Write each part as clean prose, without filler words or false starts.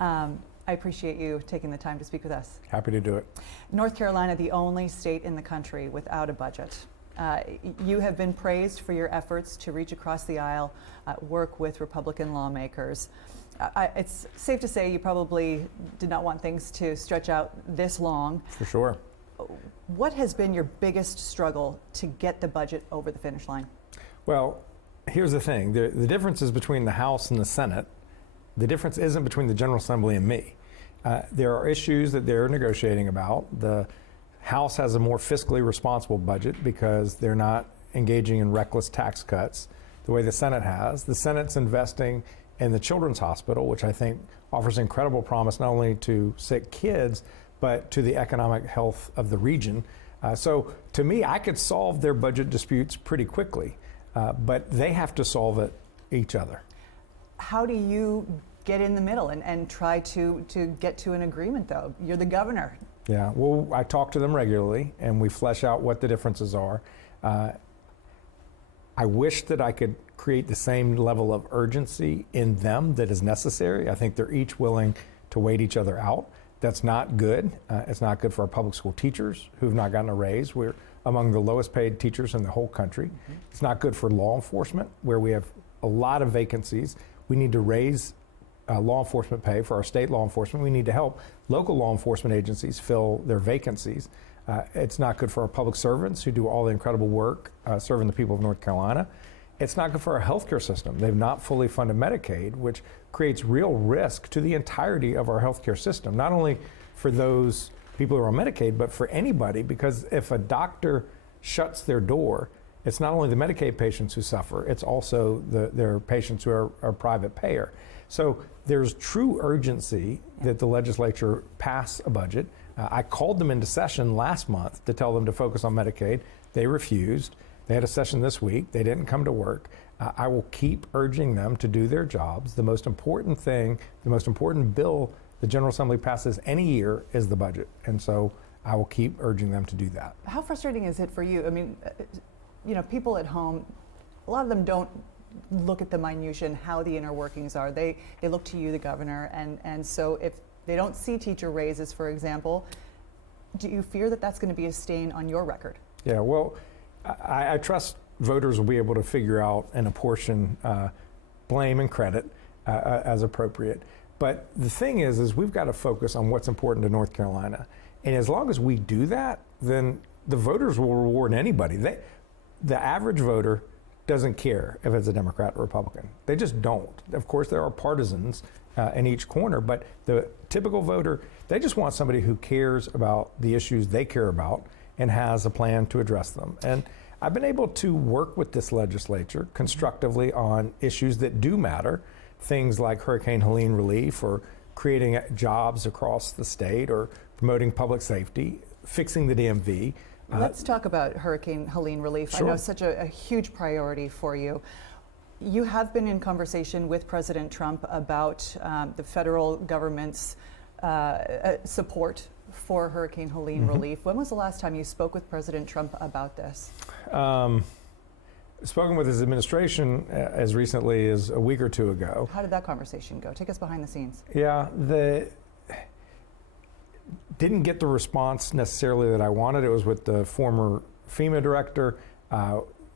I appreciate you taking the time to speak with us. Happy to do it. North Carolina, the only state in the country without a budget. You have been praised for your efforts to reach across the aisle, work with Republican lawmakers. It's safe to say you probably did not want things to stretch out this long. For sure. What has been your biggest struggle to get the budget over the finish line? Well, here's the thing. The difference is between the House and the Senate. The difference isn't between the General Assembly and me. There are issues that they're negotiating about. The House has a more fiscally responsible budget because they're not engaging in reckless tax cuts the way the Senate has. The Senate's investing in the Children's Hospital, which I think offers incredible promise not only to sick kids, but to the economic health of the region. So to me, I could solve their budget disputes pretty quickly, but they have to solve it each other. How do you get in the middle and try to get to an agreement, though? You're the governor. Yeah, well, I talk to them regularly, and we flesh out what the differences are. I wish that I could create the same level of urgency in them that is necessary. I think they're each willing to wait each other out. That's not good. It's not good for our public school teachers who've not gotten a raise. We're among the lowest paid teachers in the whole country. Mm-hmm. It's not good for law enforcement, where we have a lot of vacancies. We need to raise law enforcement pay for our state law enforcement. We need to help local law enforcement agencies fill their vacancies. It's not good for our public servants who do all the incredible work serving the people of North Carolina. It's not good for our healthcare system. They've not fully funded Medicaid, which creates real risk to the entirety of our healthcare system, not only for those people who are on Medicaid, but for anybody, because if a doctor shuts their door, it's not only the Medicaid patients who suffer, it's also their patients who are private payer. So there's true urgency that the legislature pass a budget. I called them into session last month to tell them to focus on Medicaid. They refused. They had a session this week. They didn't come to work. I will keep urging them to do their jobs. The most important thing, the most important bill the General Assembly passes any year is the budget. And so I will keep urging them to do that. How frustrating is it for you? I mean, people at home, a lot of them don't look at the minutiae and how the inner workings are. They look to you, the governor, and so if they don't see teacher raises, for example, do you fear that that's going to be a stain on your record? Yeah, well, I trust voters will be able to figure out and apportion blame and credit as appropriate. But the thing is we've got to focus on what's important to North Carolina. And as long as we do that, then the voters will reward anybody. The average voter doesn't care if it's a Democrat or Republican. They just don't. Of course, there are partisans in each corner, but the typical voter, they just want somebody who cares about the issues they care about and has a plan to address them. And I've been able to work with this legislature constructively on issues that do matter, things like Hurricane Helene relief or creating jobs across the state or promoting public safety, fixing the DMV. Let's talk about Hurricane Helene relief. Sure. I know such a huge priority for you. You have been in conversation with President Trump about the federal government's support for Hurricane Helene Mm-hmm. relief. When was the last time you spoke with President Trump about this? Spoken with his administration as recently as a week or two ago. How did that conversation go? Take us behind the scenes. Yeah, didn't get the response necessarily that I wanted. It was with the former FEMA director.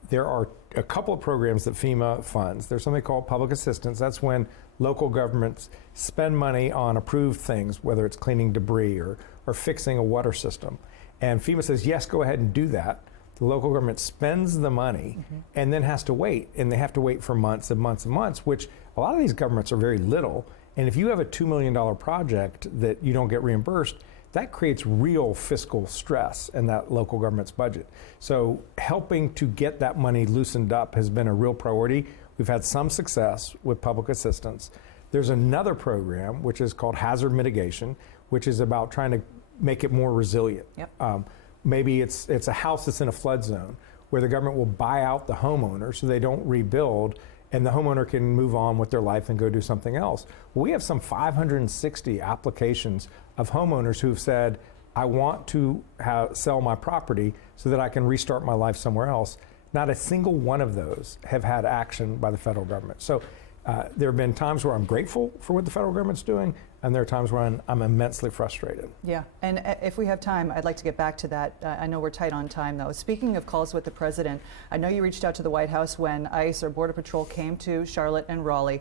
There are a couple of programs that FEMA funds. There's something called public assistance. That's when local governments spend money on approved things, whether it's cleaning debris or fixing a water system. And FEMA says, yes, go ahead and do that. The local government spends the money and then has to wait. And they have to wait for months and months and months, which a lot of these governments are very little. And if you have a $2 million project that you don't get reimbursed, that creates real fiscal stress in that local government's budget. So helping to get that money loosened up has been a real priority. We've had some success with public assistance. There's another program, which is called hazard mitigation, which is about trying to make it more resilient. Yep. Maybe it's a house that's in a flood zone where the government will buy out the homeowner so they don't rebuild and the homeowner can move on with their life and go do something else. Well, we have some 560 applications of homeowners who've said, I want to sell my property so that I can restart my life somewhere else. Not a single one of those have had action by the federal government. So There have been times where I'm grateful for what the federal government's doing, and there are times when I'm immensely frustrated. Yeah, and if we have time, I'd like to get back to that. I know we're tight on time, though. Speaking of calls with the president, I know you reached out to the White House when ICE or Border Patrol came to Charlotte and Raleigh.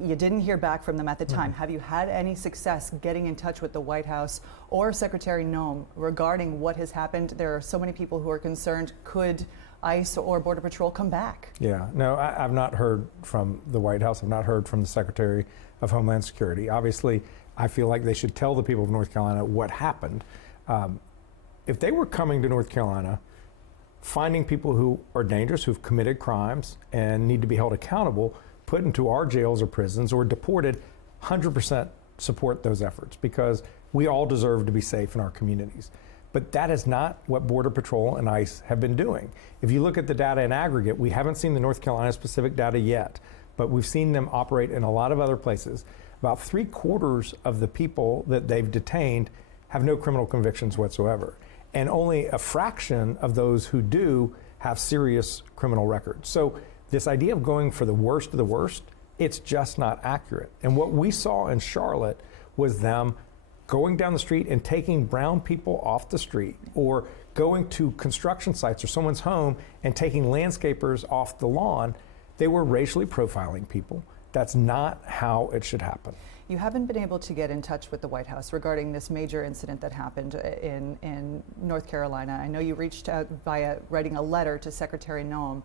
You didn't hear back from them at the time. Have you had any success getting in touch with the White House or Secretary Noem regarding what has happened? There are so many people who are concerned. Could ICE or Border Patrol come back? Yeah, no, I've not heard from the White House. I've not heard from the Secretary of Homeland Security. Obviously, I feel like they should tell the people of North Carolina what happened. If they were coming to North Carolina, finding people who are dangerous, who've committed crimes and need to be held accountable, put into our jails or prisons or deported, 100% support those efforts because we all deserve to be safe in our communities. But that is not what Border Patrol and ICE have been doing. If you look at the data in aggregate, we haven't seen the North Carolina specific data yet, but we've seen them operate in a lot of other places. About 3/4 of the people that they've detained have no criminal convictions whatsoever. And only a fraction of those who do have serious criminal records. So this idea of going for the worst of the worst, it's just not accurate. And what we saw in Charlotte was them going down the street and taking brown people off the street, or going to construction sites or someone's home and taking landscapers off the lawn. They were racially profiling people. That's not how it should happen. You haven't been able to get in touch with the White House regarding this major incident that happened in North Carolina. I know you reached out via writing a letter to Secretary Noem.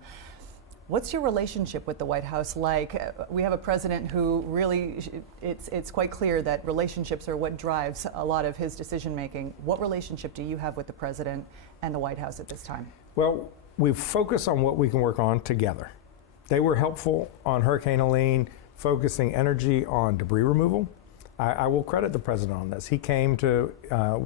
What's your relationship with the White House like? We have a president who really, it's quite clear that relationships are what drives a lot of his decision making. What relationship do you have with the president and the White House at this time? Well, we focus on what we can work on together. They were helpful on Hurricane Helene, focusing energy on debris removal. I will credit the president on this. He came to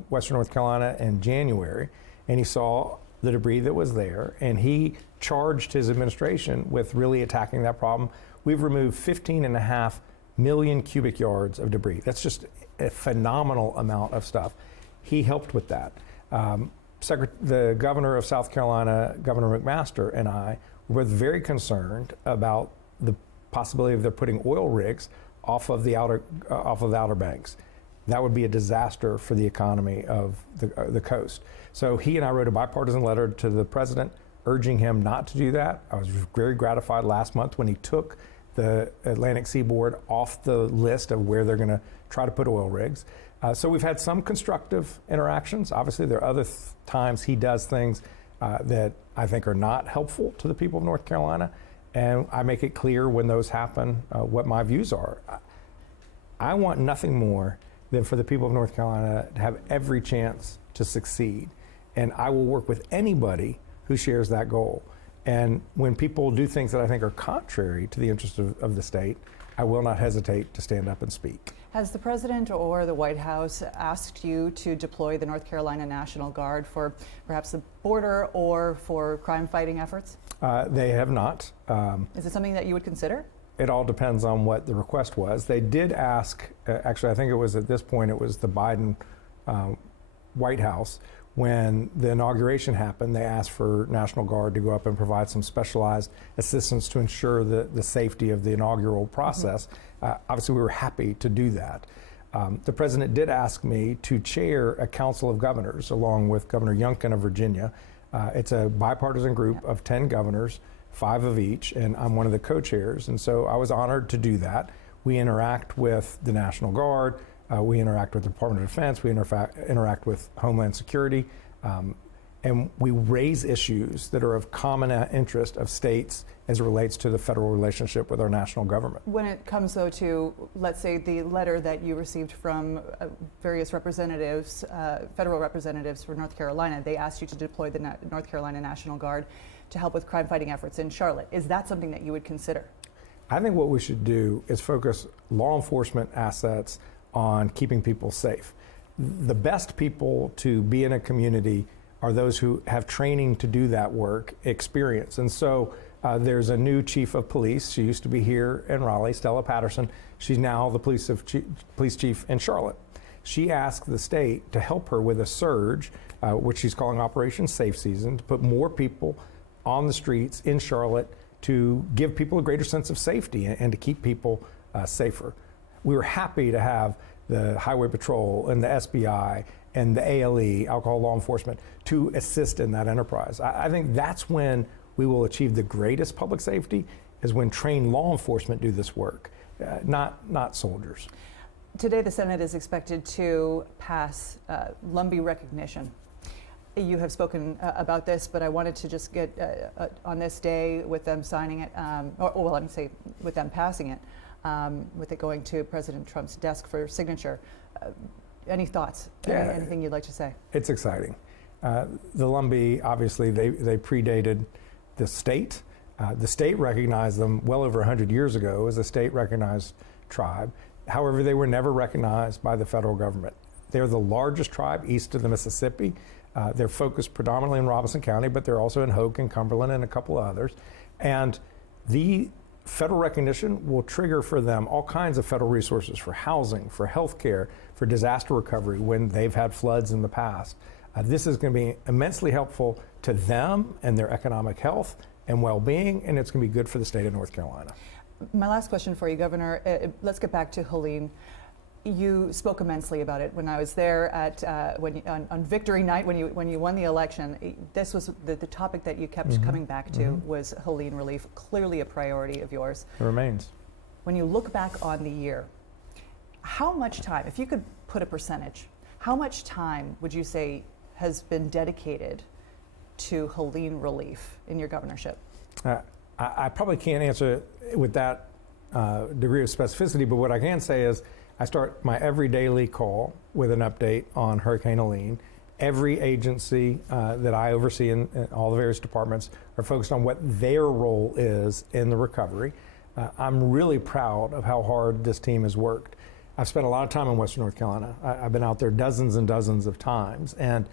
Western North Carolina in January, and he saw the debris that was there, and he charged his administration with really attacking that problem. We've removed 15.5 million cubic yards of debris. That's just a phenomenal amount of stuff. He helped with that. The governor of South Carolina, Governor McMaster, and I were very concerned about the possibility of they're putting oil rigs off of the Outer Banks. That would be a disaster for the economy of the coast. So he and I wrote a bipartisan letter to the president urging him not to do that. I was very gratified last month when he took the Atlantic Seaboard off the list of where they're going to try to put oil rigs. So we've had some constructive interactions. Obviously, there are other times he does things that I think are not helpful to the people of North Carolina. And I make it clear when those happen what my views are. I want nothing more than for the people of North Carolina to have every chance to succeed. And I will work with anybody who shares that goal. And when people do things that I think are contrary to the interests of the state, I will not hesitate to stand up and speak. Has the president or the White House asked you to deploy the North Carolina National Guard for perhaps the border or for crime-fighting efforts? They have not. Is it something that you would consider? It all depends on what the request was. They did ask, actually I think it was at this point, it was the Biden White House. When the inauguration happened, they asked for National Guard to go up and provide some specialized assistance to ensure the safety of the inaugural process. Obviously, we were happy to do that. The president did ask me to chair a council of governors along with Governor Youngkin of Virginia. It's a bipartisan group of 10 governors, 5 of each, and I'm one of the co-chairs. And so I was honored to do that. We interact with the National Guard. We interact with the Department of Defense, we interact with Homeland Security, and we raise issues that are of common interest of states as it relates to the federal relationship with our national government. When it comes, though, to, let's say, the letter that you received from various representatives, federal representatives for North Carolina, they asked you to deploy the North Carolina National Guard to help with crime-fighting efforts in Charlotte. Is that something that you would consider? I think what we should do is focus law enforcement assets on keeping people safe. The best people to be in a community are those who have training to do that work, experience. And so there's a new chief of police. She used to be here in Raleigh, Stella Patterson. She's now the police chief in Charlotte. She asked the state to help her with a surge, which she's calling Operation Safe Season, to put more people on the streets in Charlotte to give people a greater sense of safety and to keep people safer. We were happy to have the Highway Patrol and the SBI and the ALE, Alcohol Law Enforcement, to assist in that enterprise. I think that's when we will achieve the greatest public safety, is when trained law enforcement do this work, not soldiers. Today, the Senate is expected to pass Lumbee recognition. You have spoken about this, but I wanted to just get on this day with them signing it, or let me say with them passing it, with it going to President Trump's desk for signature. Any thoughts? Yeah, anything you'd like to say? It's exciting. The Lumbee, obviously, they predated the state. The state recognized them well over 100 years ago as a state-recognized tribe. However, they were never recognized by the federal government. They're the largest tribe east of the Mississippi. They're focused predominantly in Robinson County, but they're also in Hoke and Cumberland and a couple of others. And the federal recognition will trigger for them all kinds of federal resources for housing, for health care, for disaster recovery when they've had floods in the past. This is going to be immensely helpful to them and their economic health and well-being, and it's going to be good for the state of North Carolina. My last question for you, Governor. Let's get back to Helene. You spoke immensely about it when I was there at on Victory Night when you won the election. This was the topic that you kept coming back to was Helene relief. Clearly a priority of yours. It remains. When you look back on the year, how much time, if you could put a percentage, how much time would you say has been dedicated to Helene relief in your governorship? I probably can't answer it with that degree of specificity, but what I can say is I start my every daily call with an update on Hurricane Helene. Every agency that I oversee in all the various departments are focused on what their role is in the recovery. I'm really proud of how hard this team has worked. I've spent a lot of time in Western North Carolina. I've been out there dozens and dozens of times, and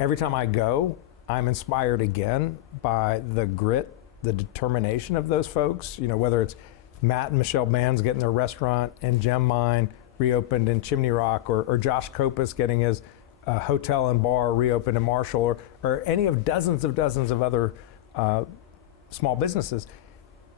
every time I go, I'm inspired again by the grit, the determination of those folks. You know, whether it's Matt and Michelle Bands getting their restaurant and Gem Mine reopened in Chimney Rock, or Josh Kopus getting his hotel and bar reopened in Marshall, or any of dozens of other small businesses.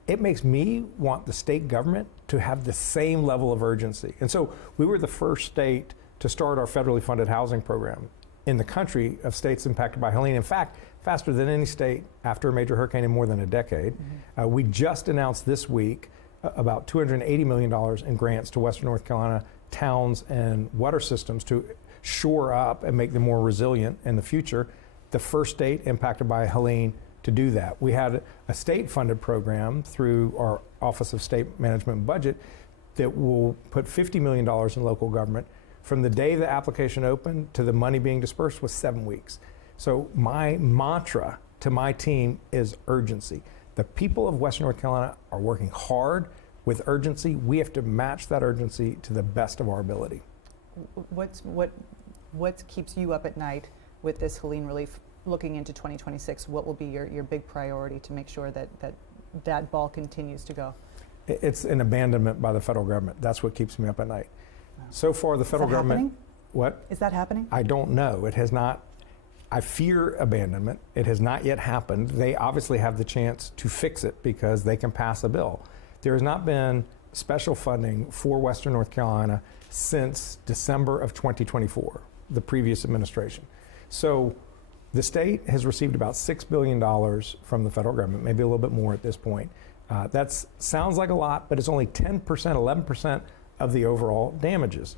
It makes me want the state government to have the same level of urgency. And so we were the first state to start our federally funded housing program in the country of states impacted by Helene. In fact, faster than any state after a major hurricane in more than a decade. We just announced this week about $280 million in grants to Western North Carolina towns and water systems to shore up and make them more resilient in the future. The first state impacted by Helene to do that. We had a state-funded program through our Office of State Management and Budget that will put $50 million in local government. From the day the application opened to the money being dispersed was 7 weeks. So my mantra to my team is urgency. The people of Western North Carolina are working hard with urgency. We have to match that urgency to the best of our ability. What keeps you up at night with this Helene relief looking into 2026? What will be your big priority to make sure that ball continues to go? It's an abandonment by the federal government. That's what keeps me up at night. So far, the federal government. Happening? What? Is that happening? I don't know. It has not. I fear abandonment. It has not yet happened. They obviously have the chance to fix it because they can pass a bill. There has not been special funding for Western North Carolina since December of 2024, the previous administration. So the state has received about $6 billion from the federal government, maybe a little bit more at this point. That sounds like a lot, but it's only 10%, 11% of the overall damages.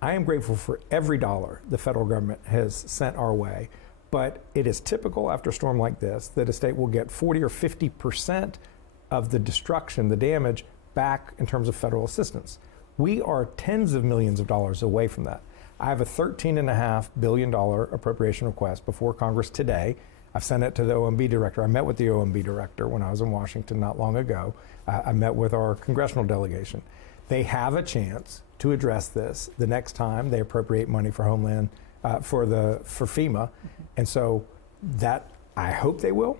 I am grateful for every dollar the federal government has sent our way, but it is typical after a storm like this that a state will get 40 or 50% of the destruction, the damage, back in terms of federal assistance. We are tens of millions of dollars away from that. I have a $13.5 billion appropriation request before Congress today. I've sent it to the OMB director. I met with the OMB director when I was in Washington not long ago. I met with our congressional delegation. They have a chance to address this the next time they appropriate money for Homeland, for FEMA. And so that, I hope they will.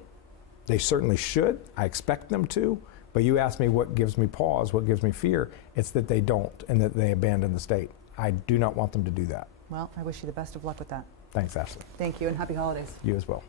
They certainly should. I expect them to. But you asked me what gives me pause, what gives me fear. It's that they don't and that they abandon the state. I do not want them to do that. Well, I wish you the best of luck with that. Thanks, Ashley. Thank you, and happy holidays. You as well.